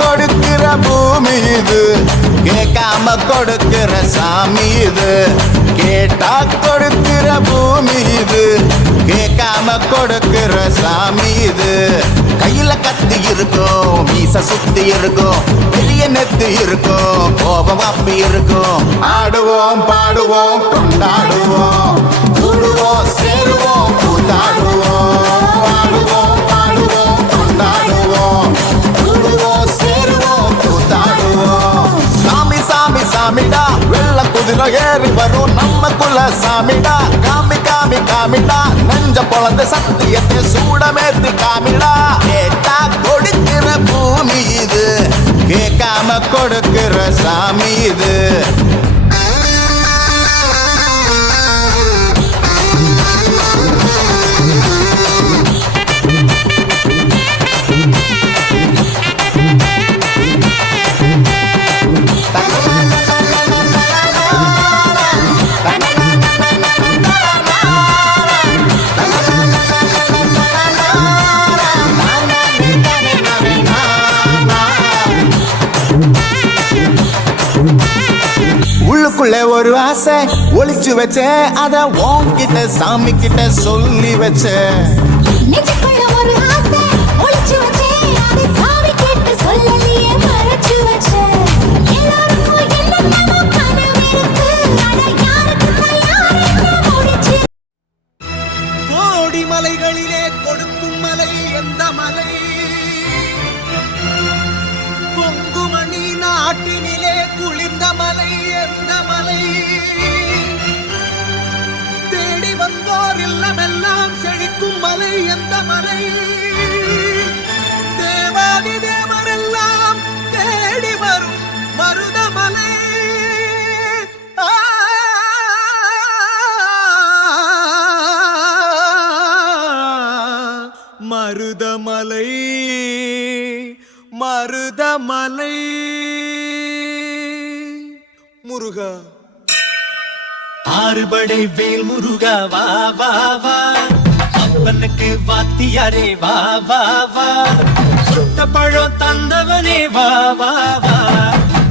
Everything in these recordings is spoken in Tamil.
கொடுக்கிற பூமி இது, கேட்காம கொடுக்கிற சாமி இது. கேட்டா கொடுக்கிற பூமி இது, கேட்காம கொடுக்கிற சாமி இது. கையில கத்தி இருக்கும், மீச சுத்தி இருக்கும், பெரிய நெத்து இருக்கும், கோபம் அப்பி இருக்கும். ஆடுவோம் பாடுவோம் கொண்டாடுவோம், கூடுவோம் சேருவோம் கூத்தாடுவோம். ஆடுவோம் பாடுவோம் கொண்டாடுவோம், சேருவோம் கூத்தாடுவோம். சாமி சாமி சாமிடா, வெள்ள குதிரை ஏறி வரும் நம்ம குல சாமிடா. காமி காமி காமிடா, நெஞ்ச பொழந்த சத்தியத்தை சூடமேத்தி காமிடா. கேட்டா கொடுக்கிற பூமி இது, கேட்காம கொடுக்கிற சாமி இது. உள்ளுக்குள்ள ஒரு ஆசை ஒளிச்சு வச்சேன், அத உன்கிட்ட சாமி கிட்ட சொல்லி வச்சேன். நெஞ்சுக்குள்ள ஒரு ஆசை ஒளிச்சு வச்சேன், அத சாமி கிட்ட சொல்லலியே மறைச்சு வச்சேன். எல்லாருக்கும் என்னென்னமோ கனவு இருக்கு, அட யாருக்கு யாருக்கு முடிச்சு. கோடி மலைகளிலே கொடுக்கும் மலை எந்த மலை? பொங்குமணி நாட்டினிலே குளிர்ந்த மலை எந்த மலை? தேடி வந்தோர் இல்லமெல்லாம் செழிக்கும் மலை எந்த மலை? தேவாதி தேவரெல்லாம் தேடி வரும் மருதமலை. மருதமலை மருதமலை. முருகா ஆறுபடை வேல் முருகா வா வா வா, அப்பனுக்கு வாத்தியாரே வா வா வா. சுட்ட பழம் தந்தவனே வா வா வா,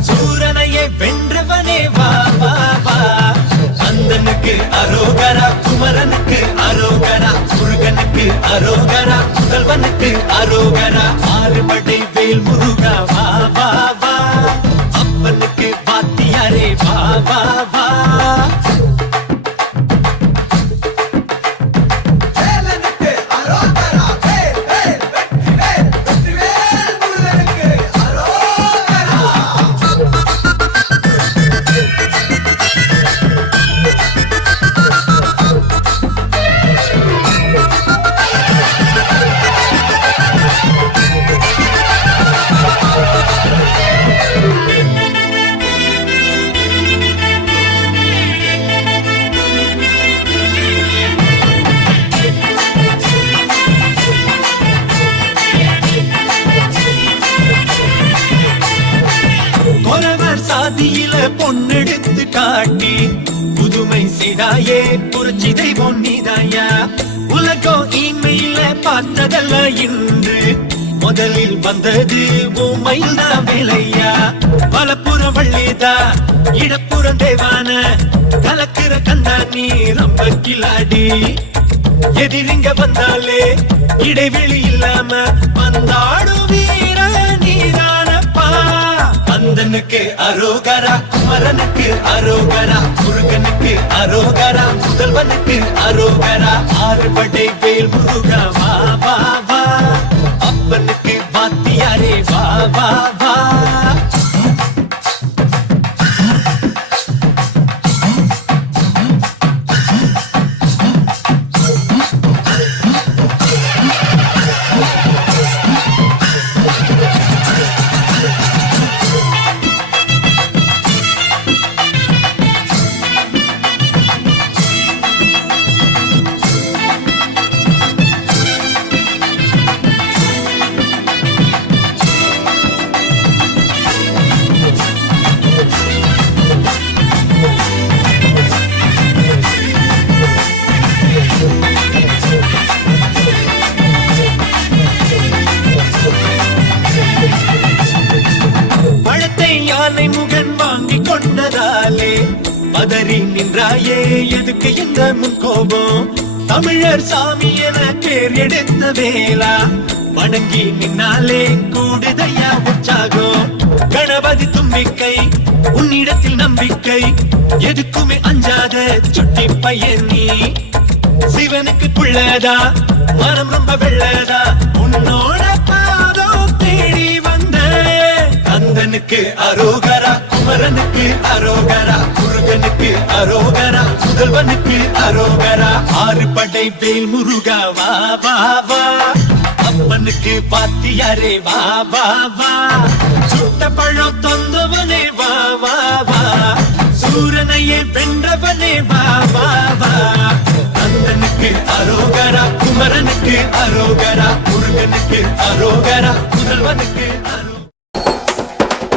சூரனையே வென்றவனே வா வா வா. கந்தனுக்கு அரோகரா, குமரனுக்கு அரோகரா, முருகனுக்கு அரோகரா, முதல்வனுக்கு அரோகரா. ஆறுபடை வேல் முருகா வா வா வா, அப்பனுக்கு வாத்தியாரே வா வா வா. சாதியில பொன்னெடுத்து காட்டி புதுமை செய்தாயே, புரட்சி தெய்வம் நீதாயா. உலகம் இன்மையில பார்த்ததல்ல இன்று, முதலில் வந்தது பூமையில் தான் வேலையா. வலப்புறம் வள்ளிதா, இடப்புறம் தேவான, கலக்கிற கந்தா நீ ரொம்ப கிளாடி. எதிரிங்க வந்தாலே இடைவெளி இல்லாம வந்தாடும் வீர நீதானப்பா. கந்தனுக்கு அரோகரா, குமரனுக்கு அரோகரா, முருகனுக்கு அரோகரா, முதல்வனுக்கு அரோகரா. ஆறுபடை வேல் முருகா வா வா வா, அப்பனுக்கு வாத்தியாரே வா வா வா. ஏறி நின்றாயே எதுக்கு இந்த முன்கோபம் தமிழர் சாமி என பேர் எடுத்த வேளா வணங்கி நின்னாலே கூடுதையா உற்சாகம் கணபதி தும்பிக்கை உன்னிடத்தில் நம்பிக்கை எதுக்குமே அஞ்சாத சுட்டி பையன் நீ சிவனுக்கு புள்ளதா மனம் ரொம்ப வெள்ளதா உன்னோட பாதம் தேடி வந்த கந்தனுக்கு அரோகரா குமரனுக்கு அரோகரா முருகனுக்கு அரோகரா முதல்வனுக்கு அரோகரா ஆறு படை வேல் முருகா வா வா வா அப்பனுக்கு பாத்தியாரே வா வா வா சுட்ட பழம் தந்தவனே வா வா வா சூரனையே வென்றவனே வா வா வா கந்தனுக்கு அரோகரா குமரனுக்கு அரோகரா முருகனுக்கு அரோகரா முதல்வனுக்கு